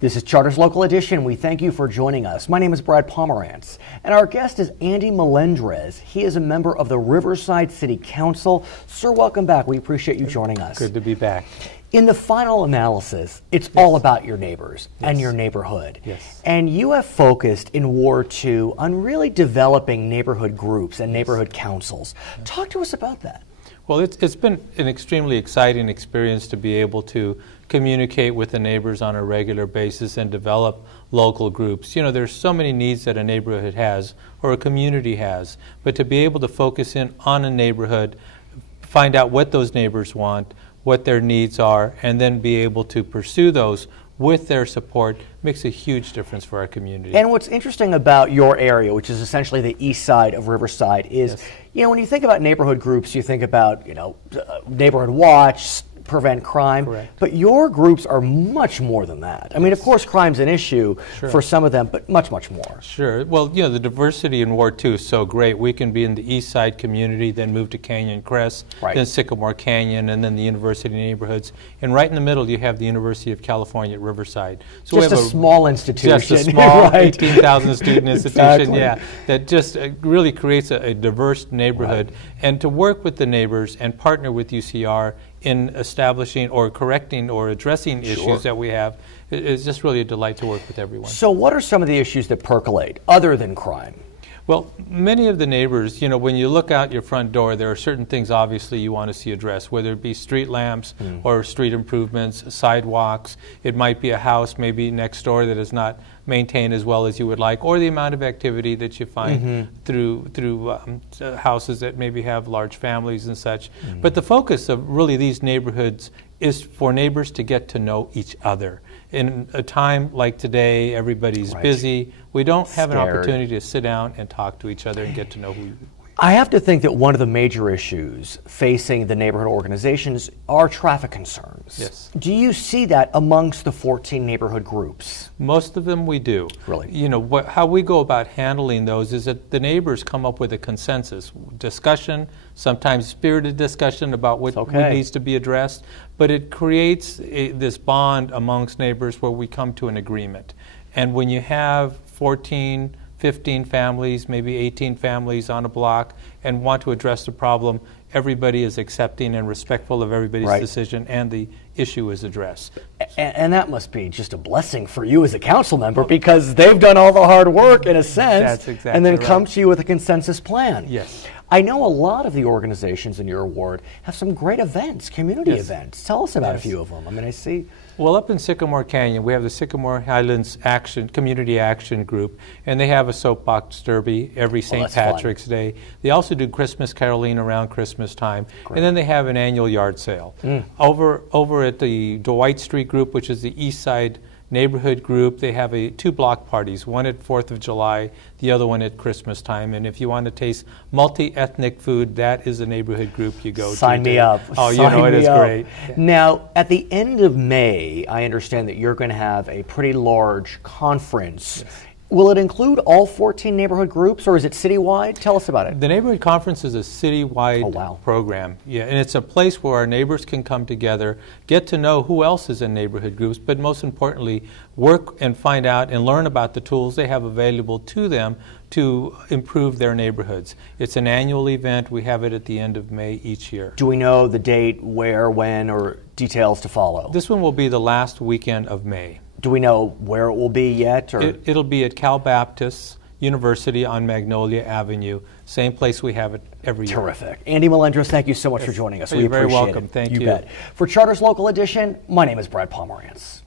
This is Charter's Local Edition. We thank you for joining us. My name is Brad Pomerantz, and our guest is Andy Melendrez. He is a member of the Riverside City Council. Sir, welcome back. We appreciate you joining us. Good to be back. In the final analysis, it's all about your neighbors and your neighborhood. Yes. And you have focused in Ward 2 on really developing neighborhood groups and neighborhood councils. Talk to us about that. Well, it's been an extremely exciting experience to be able to communicate with the neighbors on a regular basis and develop local groups. You know, there's so many needs that a neighborhood has or a community has, but to be able to focus in on a neighborhood, find out what those neighbors want, what their needs are, and then be able to pursue those with their support makes a huge difference for our community. And what's interesting about your area, which is essentially the east side of Riverside, is, you know, when you think about neighborhood groups, you think about, you know, neighborhood watch, prevent crime. Correct. But your groups are much more than that. I mean, of course, crime's an issue for some of them, but much, much more. Sure. Well, you know, the diversity in Ward 2 is so great. We can be in the east side community, then move to Canyon Crest, then Sycamore Canyon, and then the university neighborhoods. And right in the middle, you have the University of California at Riverside. So just we have a small institution. Just a small 18,000 student institution, Exactly. that just really creates a diverse neighborhood. And to work with the neighbors and partner with UCR in establishing or correcting or addressing issues that we have is just really a delight to work with everyone. So what are some of the issues that percolate other than crime? Well, many of the neighbors, you know, when you look out your front door, there are certain things obviously you want to see addressed, whether it be street lamps or street improvements, sidewalks. It might be a house maybe next door that is not maintained as well as you would like, or the amount of activity that you find through houses that maybe have large families and such. But the focus of really these neighborhoods is for neighbors to get to know each other. In a time like today, everybody's busy. We don't have an opportunity to sit down and talk to each other and get to know who. I have to think that one of the major issues facing the neighborhood organizations are traffic concerns. Yes. Do you see that amongst the 14 neighborhood groups? Most of them we do. Really? You know, how we go about handling those is that the neighbors come up with a consensus, discussion, sometimes spirited discussion about what needs to be addressed, but it creates this bond amongst neighbors where we come to an agreement. And when you have 14, 15 families, maybe 18 families on a block and want to address the problem, everybody is accepting and respectful of everybody's decision, and the issue is addressed. And that must be just a blessing for you as a council member, because they've done all the hard work in a sense, That's exactly and then come to you with a consensus plan. Yes. I know a lot of the organizations in your ward have some great events, community events. Tell us about a few of them. I mean, I see. Well, up in Sycamore Canyon, we have the Sycamore Highlands Community Action Group, and they have a soapbox derby every St. Patrick's Day. They also do Christmas caroling around Christmas time, and then they have an annual yard sale. Over at the Dwight Street Group, which is the East Side neighborhood group, they have two block parties, one at 4th of July, the other one at Christmas time. And if you want to taste multi-ethnic food, that is a neighborhood group you go to. Sign me up. Oh, you know, it is great. Now, at the end of May, I understand that you're going to have a pretty large conference. Will it include all 14 neighborhood groups, or is it citywide? Tell us about it. The neighborhood conference is a citywide program. Yeah, and it's a place where our neighbors can come together, get to know who else is in neighborhood groups, but most importantly, work and find out and learn about the tools they have available to them to improve their neighborhoods. It's an annual event. We have it at the end of May each year. Do we know the date, where, when, or details to follow? This one will be the last weekend of May. Do we know where it will be yet? Or? It'll be at Cal Baptist University on Magnolia Avenue, same place we have it every year. Terrific. Andy Melendrez, thank you so much for joining us. You're very welcome. It. Thank you. You bet. For Charter's Local Edition, my name is Brad Pomerantz.